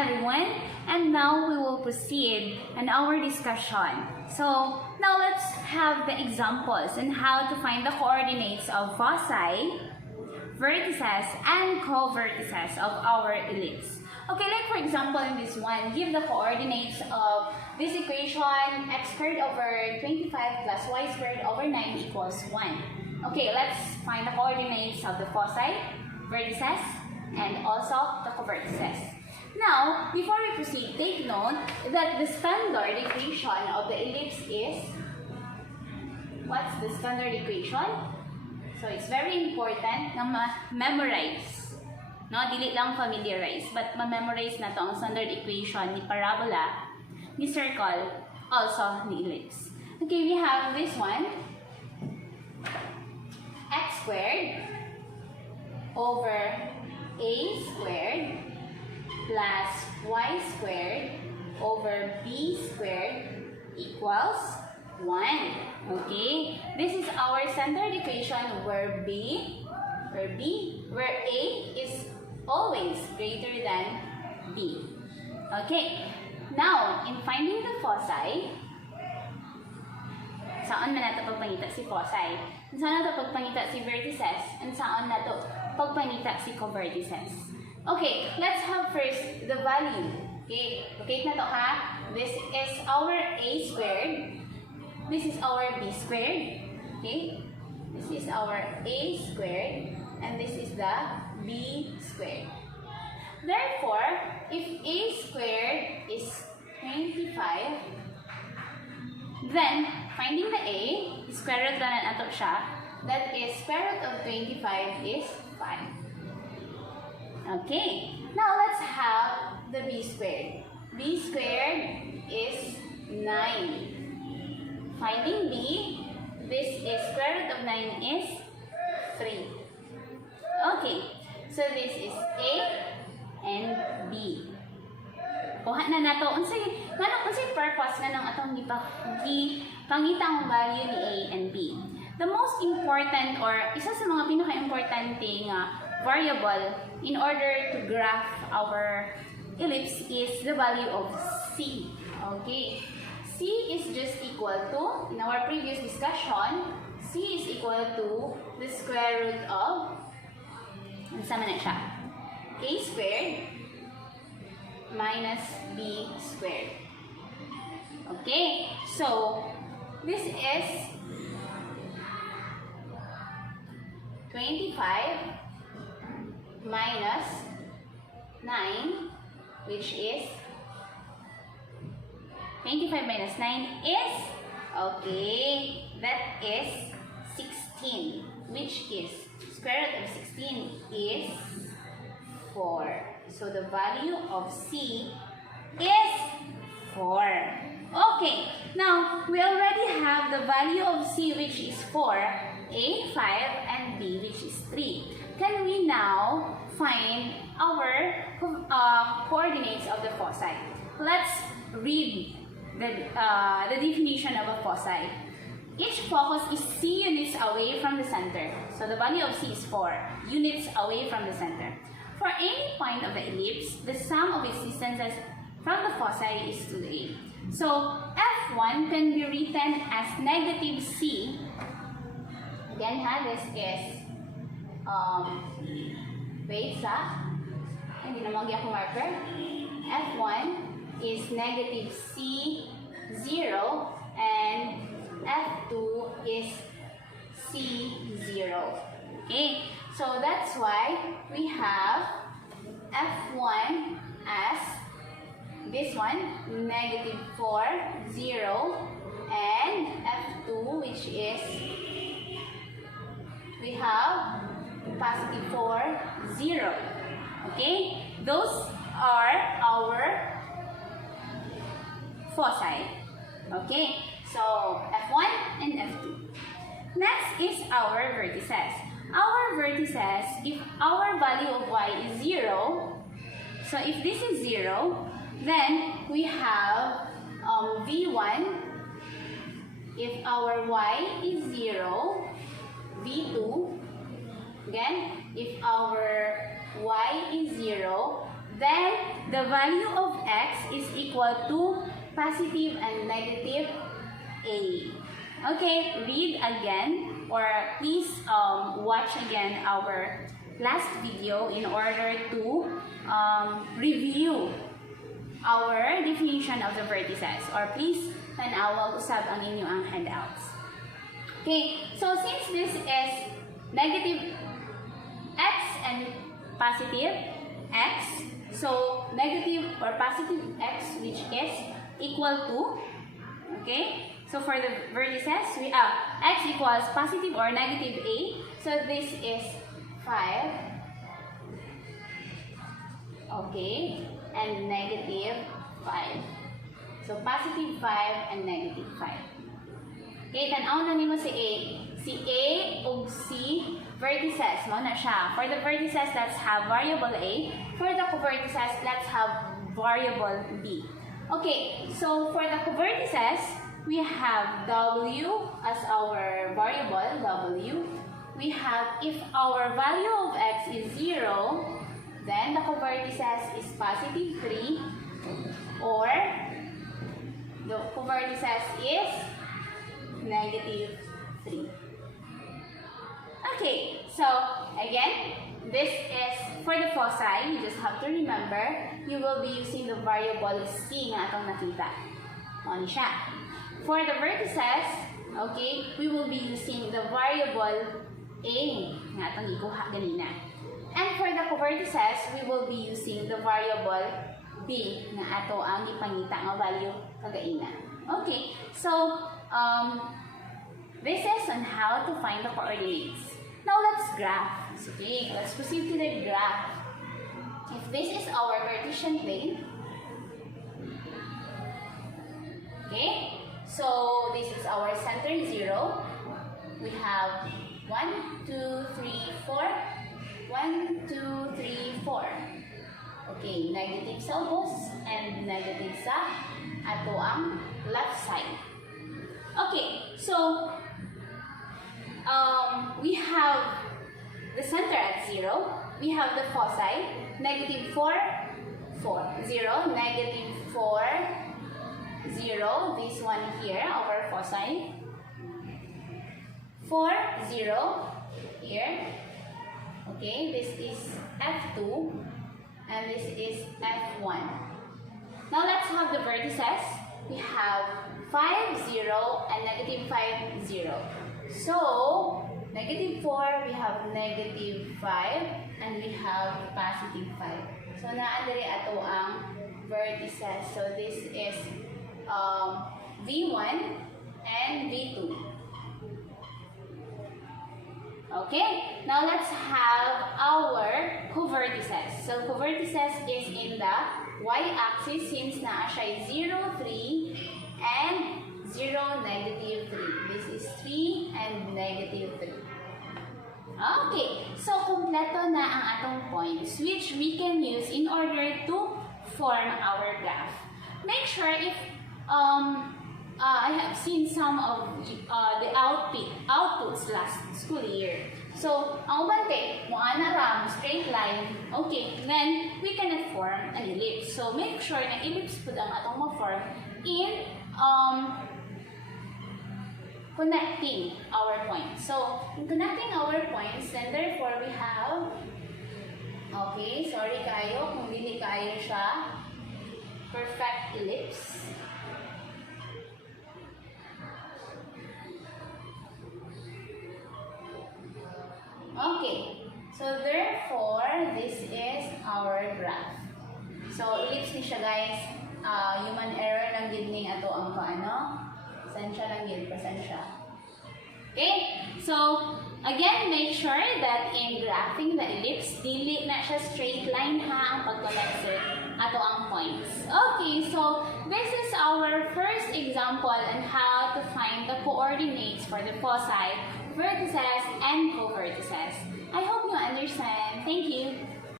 everyone, and now we will proceed in our discussion. So now let's have the examples on how to find the coordinates of foci, vertices, and covertices of our ellipse. Okay, like for example in this one, give the coordinates of this equation, x squared over 25 plus y squared over 9 equals 1. Okay, let's find the coordinates of the foci, vertices, and also the covertices. Now, before we proceed, take note that the standard equation of the ellipse is, what's the standard equation? So, it's very important na ma-memorize. No, dili lang familiarize, but ma-memorize na to ang standard equation ni parabola, ni circle, also ni ellipse. Okay, we have this one. X squared over a squared plus y squared over b squared equals 1. Okay, this is our standard equation where a is always greater than b. Okay, now in finding the foci, saan man nato pagpangita si foci, saan nato pagpangita si vertices, and saan nato pagpangita si covertices. Okay, let's have first the value. Okay, locate na to ha. This is our a squared. This is our b squared. Okay, this is our a squared, and this is the b squared. Therefore, if a squared is 25, then finding the a, square root na nato siya. That is square root of 25 is 5. Okay, now let's have the b squared. B squared is 9. Finding b, this is square root of 9 is 3. Okay, so this is a and b. Kuha na nato unsay purpose nga nang atong gipangitang value ni a and b. The most important or isa sa mga pinaka-importante nga variable in order to graph our ellipse is the value of c. Okay, c is just equal to, in our previous discussion, c is equal to the square root of, sama na siya, a squared minus b squared. Okay, so this is 25 minus 9, which is 25 minus 9 is, okay, that is 16, which is square root of 16 is 4. So the value of c is 4. Okay, now we already have the value of c, which is 4, a 5, and b, which is 3. Can we now find our coordinates of the foci? Let's read the definition of a foci. Each focus is c units away from the center. So the value of c is 4 units away from the center. For any point of the ellipse, the sum of its distances from the foci is 2a. So f1 can be written as negative c. Again, this is hindi na mag-i ako marker. F1 is negative C0 and F2 is C0. Okay, so that's why we have F1 as this one, negative 4, 0, and F2, which is, we have positive 4, 0. Okay, those are our foci. Okay, so F1 and F2. Next is our vertices. Our vertices, if our value of y is 0, so if this is 0, then we have V1. If our y is 0, V2. Again, if our y is 0, then the value of x is equal to positive and negative a. Okay, read again, or please watch again our last video in order to review our definition of the vertices, or please tanawa usab ang inyong handouts. Okay, so since this is negative x and positive x, so negative or positive x, which is equal to, okay, so for the vertices, we x equals positive or negative a, so this is 5, okay, and negative 5. So positive 5 and negative 5. Okay, tanaw na nimo si A. Si A ug si vertices, mo na siya. For the vertices, let's have variable A. For the covertices, let's have variable B. Okay, so for the covertices, we have W as our variable, W. We have, if our value of x is 0, then the covertices is positive 3, or the covertices is negative 3. Okay, so again, this is for the foci. You just have to remember, you will be using the variable C nga atong nakita. Ano siya? For the vertices, okay, we will be using the variable A nga atong ikuha ganina. And for the covertices, we will be using the variable B nga ato ang ipangita nga value kagaina. Okay, so this is on how to find the coordinates. Now let's graph. Okay, let's proceed to the graph. If this is our Cartesian plane, okay, so this is our center 0. We have 1, 2, 3, 4. 1, 2, 3, 4. Okay, negative sa ubos and negative sa ato ang left side. Okay, so we have the center at 0. We have the foci, negative 4, 4, 0, negative 4, 0. This one here, our foci. 4, 0, here. Okay, this is F2, and this is F1. Now let's have the vertices. We have 5, 0, and negative 5, 0. So, negative 4, we have negative 5, and we have positive 5. So, naandari ato ang vertices. So, this is V1 and V2. Okay, now let's have our covertices. So, covertices is in the y-axis since naa siya 0, 3, and 0, negative 3. This is 3 and negative 3. Okay, so kompleto na ang atong points which we can use in order to form our graph. Make sure if I have seen some of the outputs last school year. So, ang uban kay mo ana ram straight line, okay, then we cannot form an ellipse. So, make sure na ellipse pud ang atong ma-form in connecting our points. So, in connecting our points, then therefore we have, okay, sorry kayo kung dili kayo siya, perfect ellipse. Okay, so therefore, this is our graph. So, ellipse ni siya guys, human error lang gid ning ato ang paano, pasensya lang gid, pasensya. Okay, so again, make sure that in graphing the ellipse, dili na siya straight line ha ang pag-connect ato ang points. Okay, so this is our first example on how to find the coordinates for the foci, vertices, and covertices. I hope you understand. Thank you.